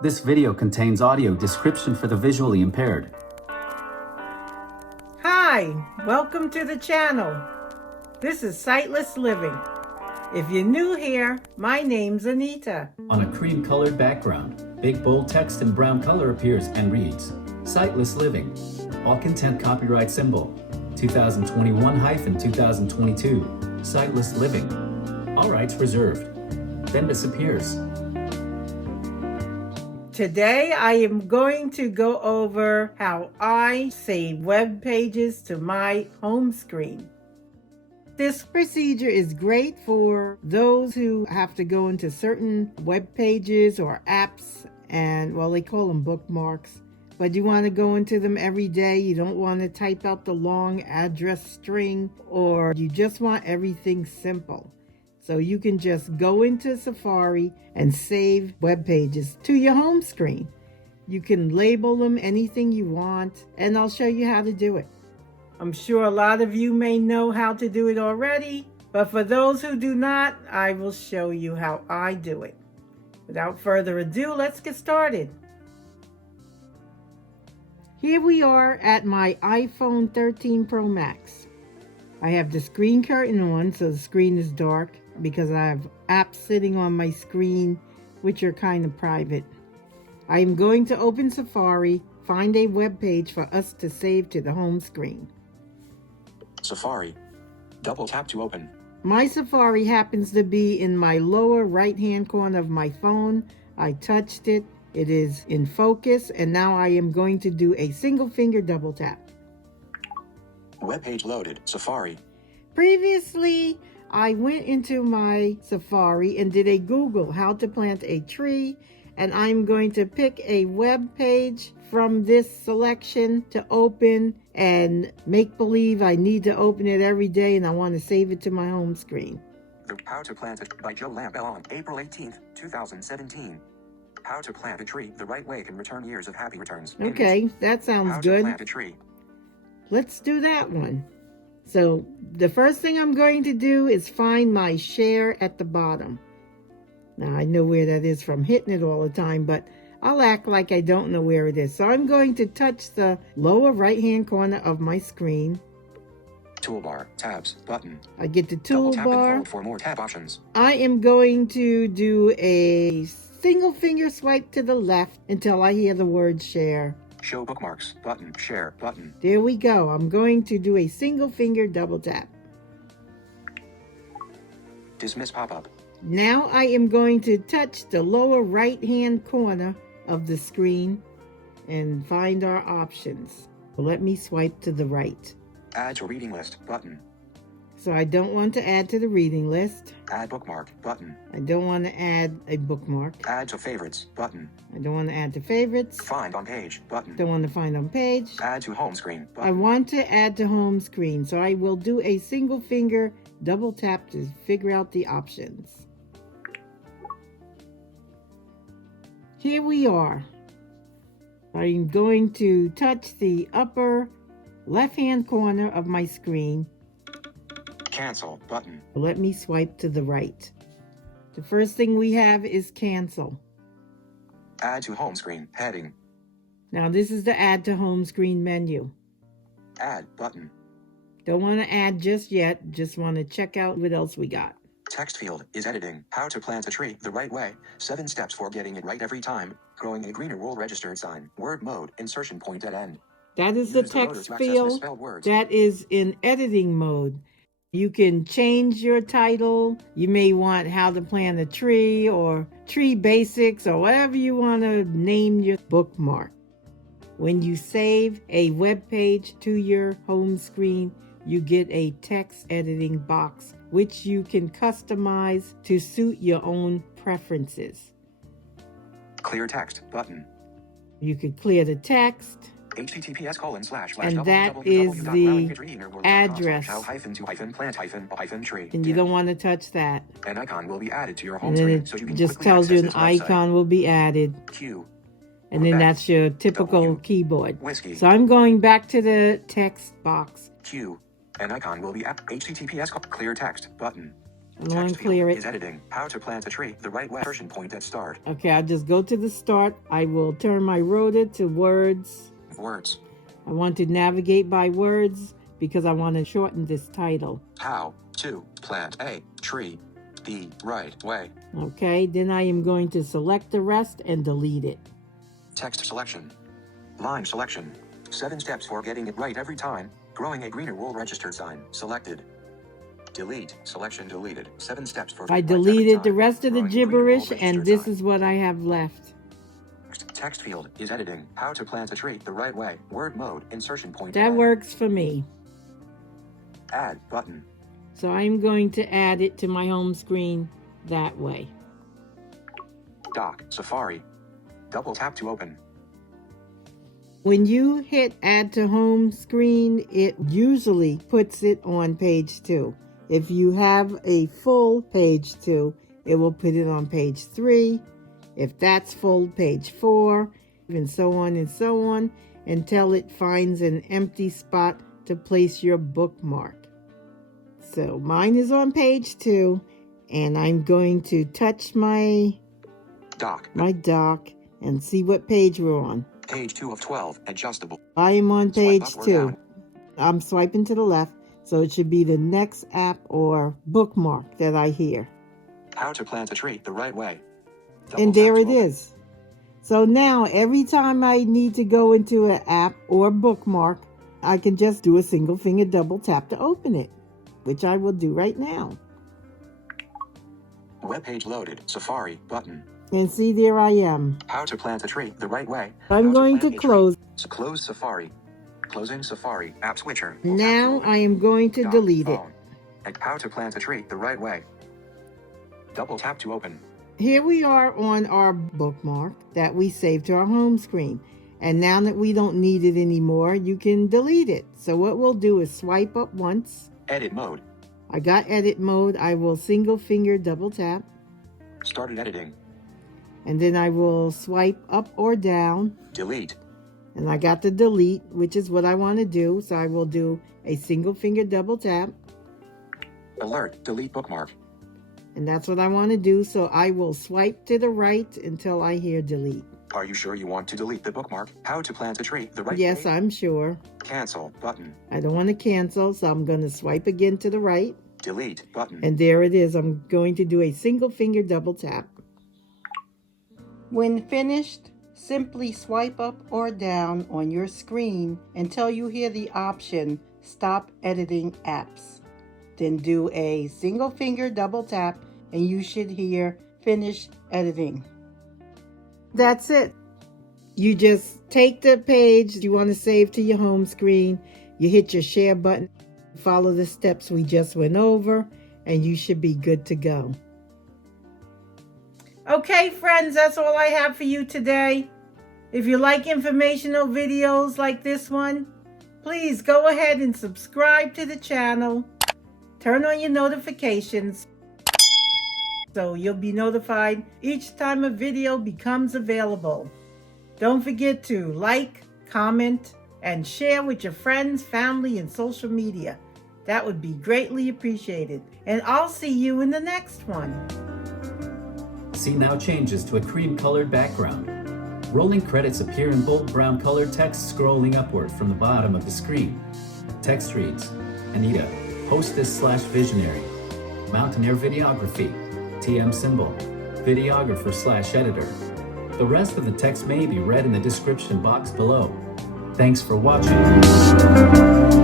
This video contains audio description for the visually impaired. Hi, welcome to the channel. This is Sightless Living. If you're new here, my name's Anita. On a cream-colored background, big bold text in brown color appears and reads, Sightless Living. All content copyright symbol, 2021-2022, Sightless Living. All rights reserved. Then disappears. Today I am going to go over how I save web pages to my home screen. This procedure is great for those who have to go into certain web pages or apps, and well, they call them bookmarks, but you want to go into them every day. You don't want to type out the long address string, or you just want everything simple. So you can just go into Safari and save web pages to your home screen. You can label them anything you want, and I'll show you how to do it. I'm sure a lot of you may know how to do it already, but for those who do not, I will show you how I do it. Without further ado, let's get started. Here we are at my iPhone 13 Pro Max. I have the screen curtain on, so the screen is dark because I have apps sitting on my screen which are kind of private. I am going to open Safari, find a web page for us to save to the home screen. Safari. Double tap to open. My Safari happens to be in my lower right hand corner of my phone. I touched it. It is in focus, and now I am going to do a single finger double tap. Web page loaded. Safari. Previously, I went into my Safari and did a Google how to plant a tree, and I'm going to pick a web page from this selection to open and make believe I need to open it every day and I want to save it to my home screen. How to Plant It by Joe Lampel on April 18th, 2017. How to plant a tree the right way can return years of happy returns. Okay, that sounds How good. to plant a tree. Let's do that one. So the first thing I'm going to do is find my share at the bottom. Now I know where that is from hitting it all the time, but I'll act like I don't know where it is. So I'm going to touch the lower right hand corner of my screen. Toolbar, tabs, button. I get the Double tap and toolbar. hold for more tab options. I am going to do a single finger swipe to the left until I hear the word share. Show bookmarks, button, share, button. There we go. I'm going to do a single finger double tap. Dismiss pop-up. Now I am going to touch the lower right hand corner of the screen and find our options. Let me swipe to the right. Add to reading list, button. So I don't want to add to the reading list. Add bookmark, button. I don't want to add a bookmark. Add to favorites, button. I don't want to add to favorites. Find on page, button. Don't want to find on page. Add to home screen, I button. want to add to home screen, so I will do a single finger double tap to figure out the options. Here we are. I'm going to touch the upper left-hand corner of my screen. Cancel, button. Let me swipe to the right. The first thing we have is cancel. Add to home screen, heading. Now this is the add to home screen menu. Add, button. Don't want to add just yet, just want to check out what else we got. Text field is editing. How to plant a tree the right way. 7 steps for getting it right every time. Growing a greener wool registered sign. Word mode. Insertion point at end. That is the Use the loader text to access field. misspelled words. That is in editing mode. You can change your title. You may want how to plant a tree or tree basics or whatever you want to name your bookmark. When you save a web page to your home screen, you get a text editing box which you can customize to suit your own preferences. Clear text, button. You could clear the text, https:// and that is the address. Tree. And you don't want to touch that. An icon will be added to your home And then screen, it so you can just quickly tells you access an this website. icon will be added. Q. And then Quebec. that's your typical W. keyboard. Whiskey. So I'm going back to the text box. Q. An icon will be https clear text button. I don't want to clear it. Is editing. How to plant a tree the right way. Insertion point at start. Okay, I'll just go to the start. I will turn my rotor to words. Words. I want to navigate by words because I want to shorten this title. How to plant a tree the right way. Okay, then I am going to select the rest and delete it. Text selection. Line selection. 7 steps for getting it right every time. Growing a greener wool registered sign. Selected. Delete. Selection deleted. 7 steps for I getting right every deleted time. the rest of the Growing a greener wool gibberish, registered and this sign. is what I have left. Text field is editing. How to plant a tree the right way. Word mode. Insertion point. That works for me. Add button. So I'm going to add it to my home screen that way. Dock. Safari. Double tap to open. When you hit add to home screen, it usually puts it on page 2. If you have a full page 2, it will put it on page 3. If that's full, page 4, and so on, until it finds an empty spot to place your bookmark. So mine is on page 2, and I'm going to touch my Dock. dock and see what page we're on. Page 2 of 12. Adjustable. I am on page Swipe up or 2. down. I'm swiping to the left, so it should be the next app or bookmark that I hear. How to plant a tree the right way. Double And tap there to it open. is. So now every time I need to go into an app or bookmark, I can just do a single finger double tap to open it, which I will do right now. Webpage loaded. Safari button. And see, there I am. How to plant a tree the right way. I'm How going plant to a tree. close. So close Safari. Closing Safari. App switcher. Now I am going to Dock, delete it. phone. And how to plant a tree the right way. Double tap to open. Here we are on our bookmark that we saved to our home screen. And now that we don't need it anymore, you can delete it. So what we'll do is swipe up once. Edit mode. I got edit mode. I will single finger double tap. Started editing. And then I will swipe up or down. Delete. And I got the delete, which is what I want to do. So I will do a single finger double tap. Alert. Delete bookmark. And that's what I want to do. So I will swipe to the right until I hear delete. Are you sure you want to delete the bookmark? How to plant a tree the right Yes, way. I'm sure. Cancel button. I don't want to cancel, so I'm going to swipe again to the right. Delete button. And there it is. I'm going to do a single finger double tap. When finished, simply swipe up or down on your screen until you hear the option Stop Editing Apps. Then do a single finger double tap and you should hear Finish Editing. That's it. You just take the page you want to save to your home screen, you hit your share button, follow the steps we just went over, and you should be good to go. Okay, friends, that's all I have for you today. If you like informational videos like this one, please go ahead and subscribe to the channel. Turn on your notifications so you'll be notified each time a video becomes available. Don't forget to like, comment, and share with your friends, family, and social media. That would be greatly appreciated. And I'll see you in the next one. See now changes to a cream-colored background. Rolling credits appear in bold brown colored text scrolling upward from the bottom of the screen. Text reads, Anita, hostess/visionary, Mountaineer Videography, TM symbol, videographer/editor. The rest of the text may be read in the description box below. Thanks for watching.